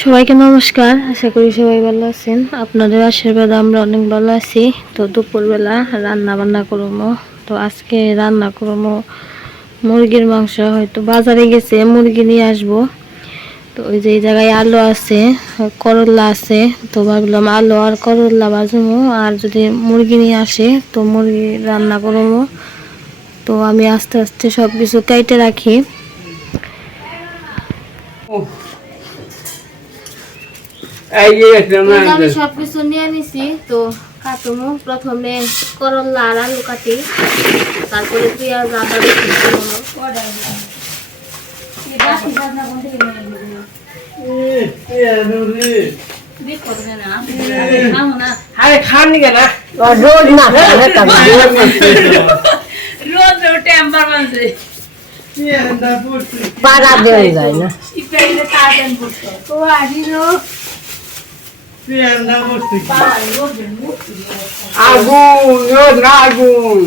সবাইকে নমস্কার, আশা করি সবাই ভালো আছেন। আপনাদের আশীর্বাদ আমরা অনেক ভালো আছি। তো দুপুরবেলা রান্না বান্না করব। তো আজকে রান্না করব মুরগির মাংস। হয়তো বাজারে গেছে, মুরগি নিয়ে আসব। তো ওই যে এই জায়গায় আলু আছে, করলা আছে। তো ভাবলাম আলু আর করলা বাজবো আর যদি মুরগি নিয়ে আসে, তো মুরগি রান্না করব। তো আমি আস্তে আস্তে সব কিছু কেটে রাখি। এই যে আমি সবকিছু নিয়ে নিছি তো কাটবো প্রথমে করলা আর আলু কাটি তারপরে পেঁয়াজ আদা আরে খান নি কেন? রোজ না রোজ টেম্পার মানছে পাড়া দেওয়া যায় না। আগুন রোদ আগুন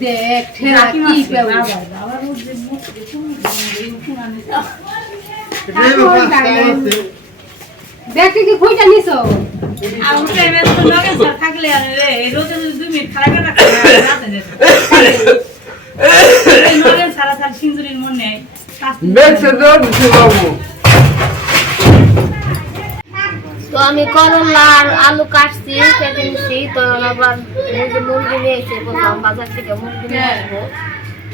দেখ কি কইটা নিছো? আর উঠে এমন তো লাগে স্যার থাকলে আর রে রোজে যদি দুই মিনিট খারাপ না রাতে নে নগেন সারা সারা সিন্দুরির মনে দেখছে রোদ বাবু। তো আমি করলা আর আলু কাটছি কেটে নিছি তো আবার এই মুরগি নিয়ে এসে বললাম বাজার থেকে মুরগি নিয়ে আসব।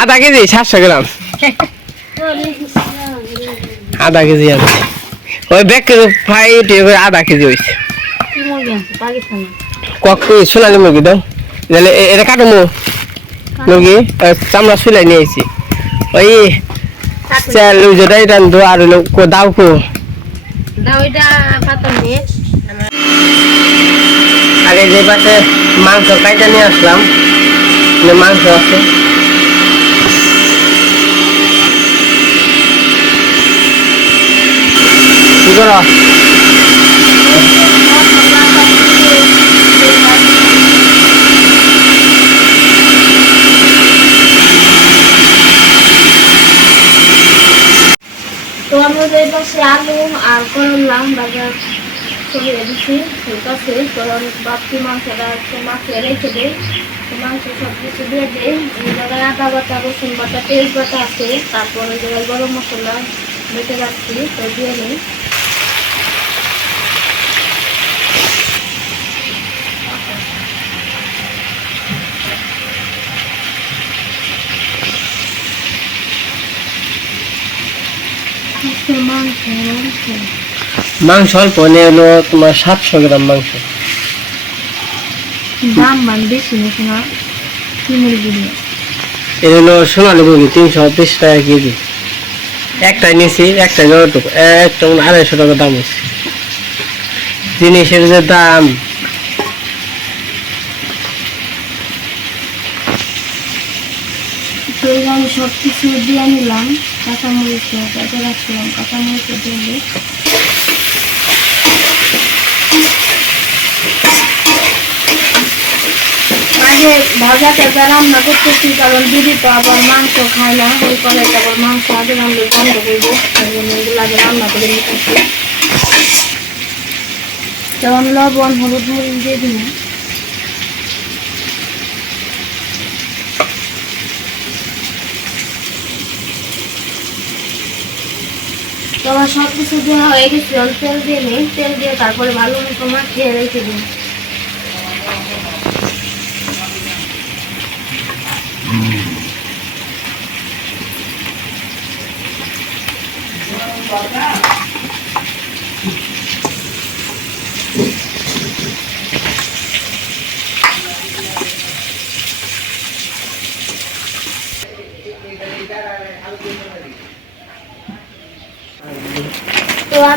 আধা কেজি সাতশো গ্রাম আধা কেজি আছে ওই ব্যাগ ফাইট আধা কেজি হয়েছে কক সোনালি মুরগি দাও তাহলে এটা কাটো মুরগি চামড়া সুলাই নিয়ে আইছি ওই চাল ওই আর দাও কো আগে যে পাশে মাংস কাইটা নিয়ে আসলাম এখানে মাংস আছে কি করো তো আমরা যে পাশে আলু আর করলাম বাজার সরিয়ে দিচ্ছি ঠিক আছে তো বাপটি মাংসটা একটু মাখিয়ে রেখে দিই। মাংস সব কিছু দিয়ে দিই। এই জায়গায় আদা বাটা, রসুন বাটা তেল বাটা আছে। তারপর ওই জায়গায় গরম মশলা বেটে রাখছি, তো দিয়ে নিই মাংস মাংস। মাংস অল্প নিয়ে হলো তোমার সাতশো গ্রাম মাংস। দাম মান বেশি নাকি না? এর হলো সোনালি মুরগি তিনশো তিরিশ টাকা কেজি। একটাই নিয়েছি একটাই যতটুকু একটা আড়াইশো টাকা দাম হচ্ছে জিনিসের যে দাম। আমি সব কিছু দিয়ে নিলাম কাঁচামরিচ কেটে রাখছিলাম কাঁচামরিচ দিয়ে করতেছি, কারণ দিদি তো আবার মাংস খায় না, ওই করে আবার মাংস আগে রান্না, বন্ধ করব আগে রান্না করে নিতেছি। যেমন লবণ, হলুদ, মরিচ দিয়ে দিই তো আমার সব কিছু দেওয়া হয়ে গেছে, তেল দিয়ে তেল দিয়ে তারপরে ভালো মতো মাখিয়ে রেখে দিই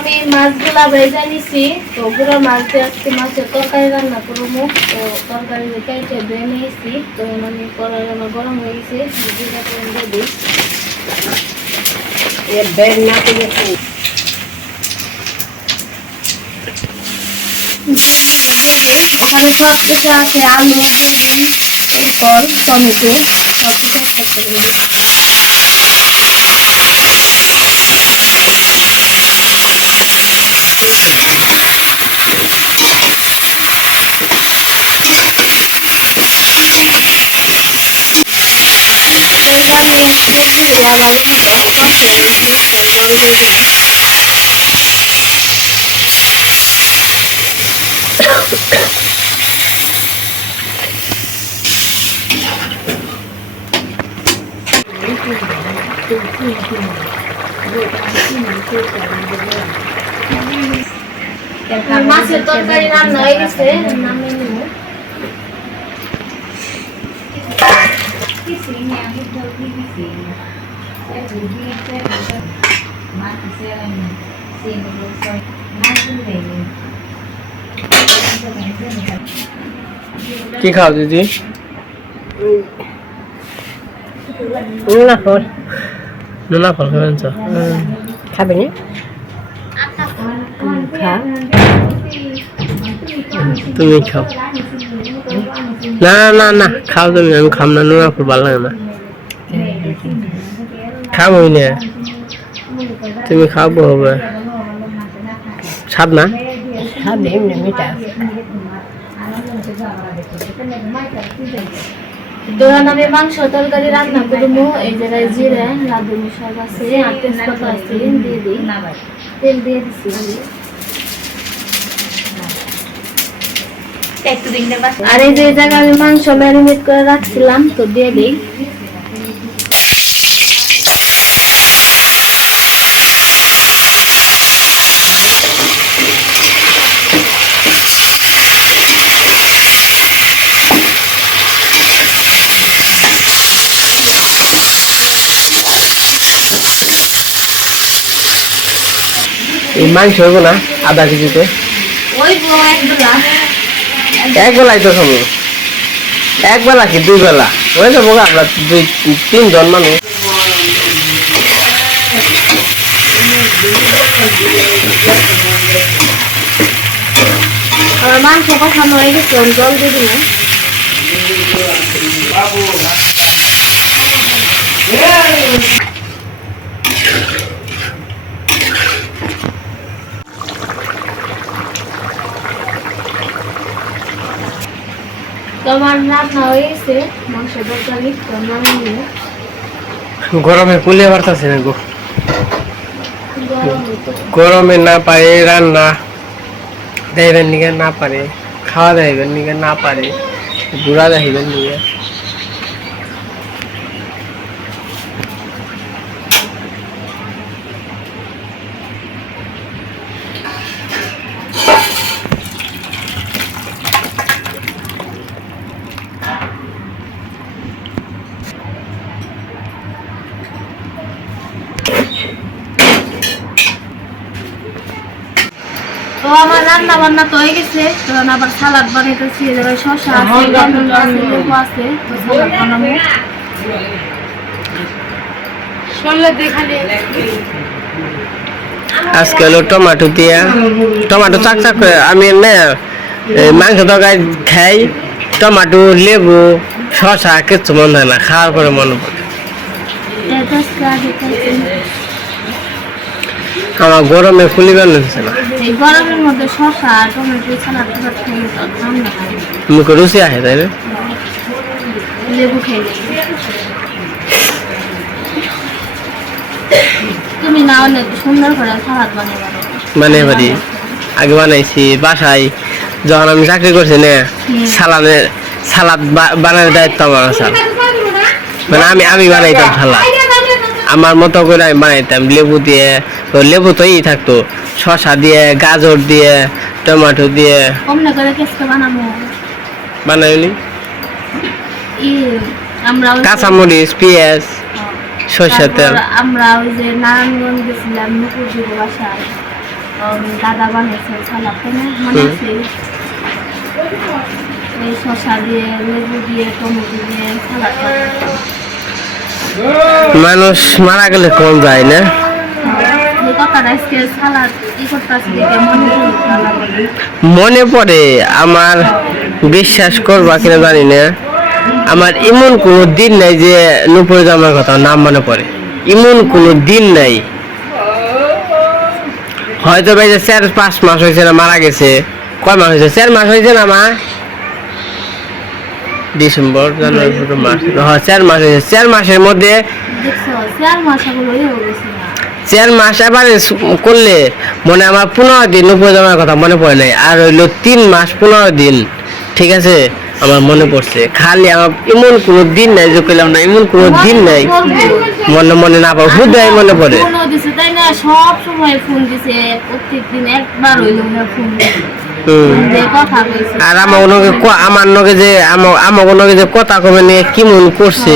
আমি মাছগুলা ভেজে নিছি তো পুরো মাছ দিয়ে আজকে মাছের তরকারি রান্না করব। তো তরকারি কেটে ধুয়ে নিয়েছি তো আমি কড়াই আমার গরম হয়ে গেছে জিরা ফোড়ন দিয়ে দিই এ বের না করে দিয়ে সব কিছু আছে আলু বেগুন টমেটো সব কিছু একসাথে তেলটা আমি তেল দিয়ে আবার কষে নিচ্ছি জল দিয়ে দিলাম মাছের তরকারি রান্না হয়ে গেছে নামিয়ে কি খাও দিদি? না ফল। নোনা ফল খাবেন তো খাবে না? তুমি খাও। না না না খাও তুমি আমি খাম না নোনা ফল ভালো লাগে না। খাবোই না তুমি খাব হবে স্বাদ না? খাবে এমনি মিঠা। দোকান আমি মাংস তরকারি রান্না করব। এই জায়গায় জিরা রাঁধুনি সব আছে আর তেজপাতা আছে দিয়ে দিই। তেল দিয়ে দিচ্ছি একটু দিন বাস। আর এই যে জায়গায় আমি মাংস ম্যারিনেট করে রাখছিলাম তো দিয়ে দিই। মাংস হইব না আধা কেজিতে। এক বেলায় তো খাব। এক বেলা কি দুই বেলা? হয়ে যাব গো আমরা দুই তিনজন মানুষ। মাংস কষানো হয়ে গেছে জল দিয়ে দিলাম। তো আমার রান্না হয়ে। নিয়ে গরমে পুলিয়ে বাড়তেছে না গো? গরম না পারে রান্না দেবেন নিকে না পারে, খাওয়া দেবেন নিকে না পারে ঘুরা দেবেন নিকে তো আমার রান্না বান্না তো হয়ে গেছে তখন আবার সালাদ বানাইতেছি এবার শসা আছে আছে লেবু আছে তো সালাদ বানাবো আজকে হলো টমেটো দিয়া। টমেটো চাক চাক আমি এ, মাংস তরকারি খাই টমেটো লেবু শসা কিচ্ছু মনে হয় না খাওয়ার পরে মনে পড়ে। আমার গরমে ফুলি বানাচ্ছে না। এই গরমের মধ্যে শসা টমেটো সালাদ টালাদ খেলে তো ঠান্ডা লাগে মুখে রুচি আসে তাই না? লেবু খেলে তুমি না হলে সুন্দর করে সালাদ বানিয়ে বানাবো মানে আগে বানাইছি বাসায় যখন আমি চাকরি করছি না সালাদের সালাদ বানানোর দায়িত্ব আমার আছে। মানে আমি আমি বানাইতাম সালাদ। আমার মতো করে আমি বানাইতাম লেবু দিয়ে। তো লেবু তো ই থাকতো। শসা দিয়ে গাজর দিয়ে টমেটো দিয়ে। বানাইনি আমরা কাঁচামরিচ পেঁয়াজ সরষের তেল। আমরা ওই যে নারায়ণগঞ্জ গেছিলাম দিব বাসায়। দাদা বানিয়েছে না মনে এই শসা দিয়ে লেবু দিয়ে টমেটো দিয়ে বানিয়েছে। মানুষ মারা গেলে কোন যায় না। মনে। মনে পড়ে আমার বিশ্বাস করবা কিনা জানি না। আমার এমন কোনো দিন নাই যে নুপুরে জামার কথা নাম মনে পড়ে। এমন কোনো দিন নাই। হয়তো ভাই যে চার পাঁচ মাস হয়েছে না মারা গেছে। কয় মাস হয়েছে? চার মাস হয়েছে না মা? December January February March. হ্যাঁ চার মাস হয়েছে। চার মাসের মধ্যে চার মাস এবারে করলে মনে আমার পনেরো দিন উপরে জমার কথা মনে পড়ে নাই। আর হইল তিন মাস পনেরো দিন। ঠিক আছে? আমার মনে পড়ছে। খালি আমার এমন কোনো দিন নাই যে কইলাম না এমন কোনো দিন নাই। মনে মনে না পাবো হুদাই মনে পড়ে। ফোনও দিছে তাই না? সব সময় ফোন দিছে প্রত্যেক দিন একবার হইল না ফোন আর আমার ওনাকে আমার নগে যে আমার আমার ওনাকে যে কথা কবে নিয়ে কি মন করছে?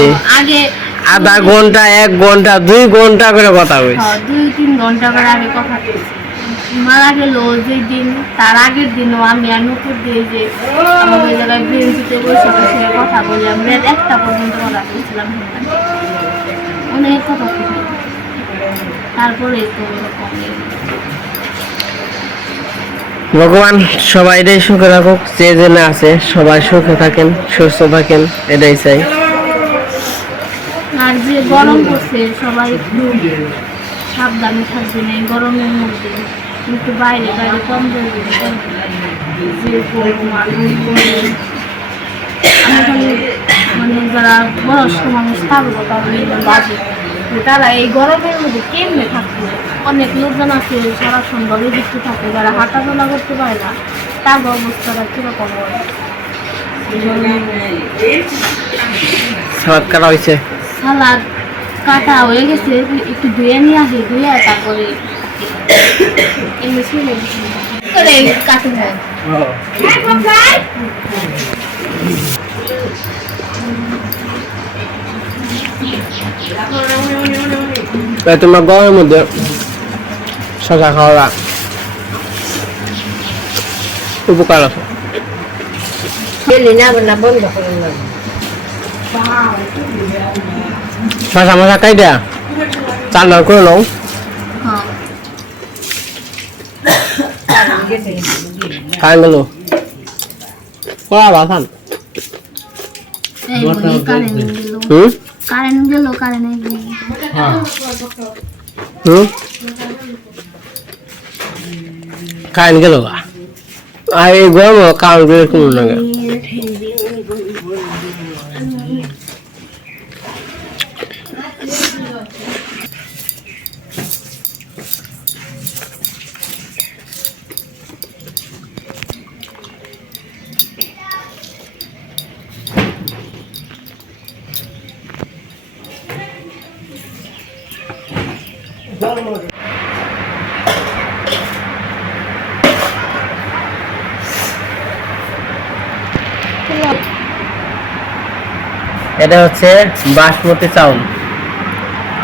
আধা ঘণ্টা এক ঘণ্টা দুই ঘণ্টা করে কথা কইছে। দুই তিন ঘণ্টা করে আগে কথা কইছে। মারা গেল যে দিন তার আগের দিনও আমি আর নুপুর দিয়ে যে আমাদের জায়গায় বেঞ্চিতে বসে বসে কথা বললাম রাত একটা পর্যন্ত কথা বলছিলাম। অনেক কথা তারপরে তো এরকম ভগবান সবাইটাই সুখে রাখুক যে জেনে আছে, সবাই সুখে থাকেন, সুস্থ থাকেন, এটাই চাই। আর যে গরম সবাই সাবধানে গরমের মধ্যে। বাইরে কম মানে যারা তার এই গরমের মধ্যে কেমনে থাকবে? অনেক লোকজন আছে সারাক্ষণ ঘরে বৃষ্টি থাকে যারা হাঁটাচলা করতে পারে না তার অবস্থাটা কীরকম হয়? এই সালাদ কাটা হয়েছে। সালাদ কাটা হয়ে গেছে একটু ধুয়ে নিয়ে আসি ধুয়ে তারপরে করে হয় তোমার গরমের মধ্যে শশা খাওয়া উপকার আছে। শশা মশা খাই দেয়া? চান্ডা করে নাও হ্যাঁ কড়া বাসান এই কারেন্ট গেল। কারেন্ট গেল কারেন্ট হুম? কারেন্ট গেল গা আর এই গরম কারেন্ট এটা হচ্ছে বাসমতি চাউল।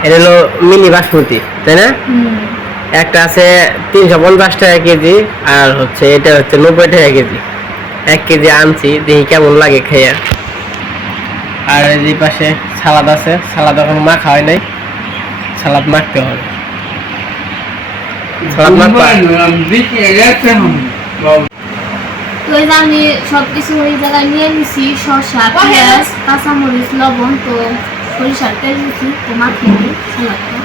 এটা হলো মিনি বাসমতি তাই না? একটা আছে তিনশো পঞ্চাশ টাকা কেজি আর হচ্ছে এটা হচ্ছে নব্বই টাকা কেজি। এক কেজি আনছি দেখি কেমন লাগে খেয়ে। আর এই পাশে সালাদ আছে সালাদ এখন মাখা হয় নাই। সালাদ মাখতে হবে। সালাদ মাখবা? তো এই যে আমি সব কিছু ওই জায়গায় নিয়ে নিছি শসা পেঁয়াজ কাঁচামরিচ লবণ তো সরিষার তেল দিচ্ছি তো মাখিয়ে দিই সালাদটা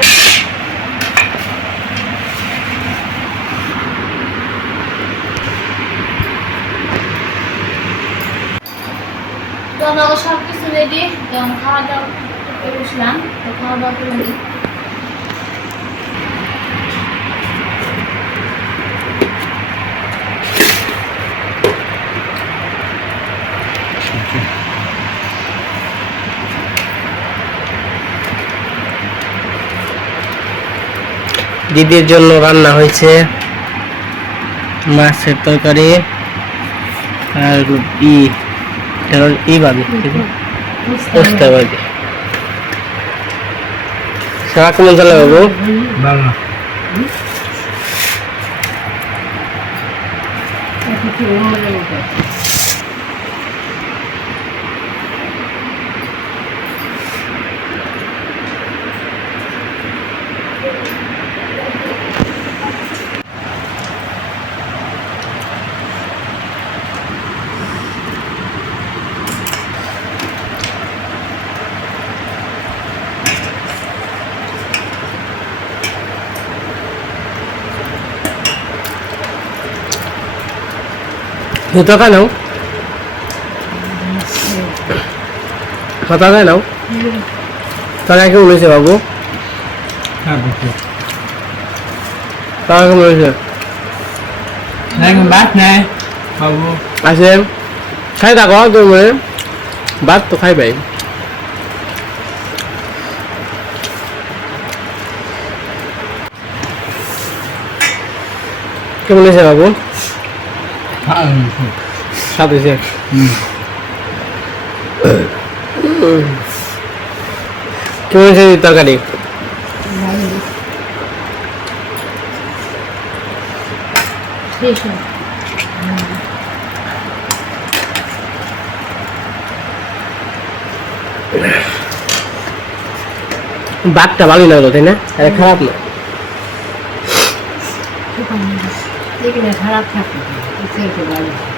তো আমাকে সব কিছু রেডি আমি খাওয়া দাওয়া বসলাম, তো খাওয়া দাওয়া করে। দিদির জন্য রান্না হয়েছে মাছের তরকারি আর ই এটা এইভাবে সেবা কেমন চলে বাবু। ভালো জুতো কেন কথা কেন তারা কেমন হয়েছে বাবু তারা কেমন হয়েছে বাদ নাই। বাবু। আছে খাই থাকো তুমি ভাত তো খাই পাই। কেমন হয়েছে বাবু? স্বাদ হয়েছে কেমন হয়েছে তরকারি? ঠিক আছে ভাতটা ভালোই লাগল তাই না? খারাপ না। 지금에 산악했거든. 이틀도 말이야.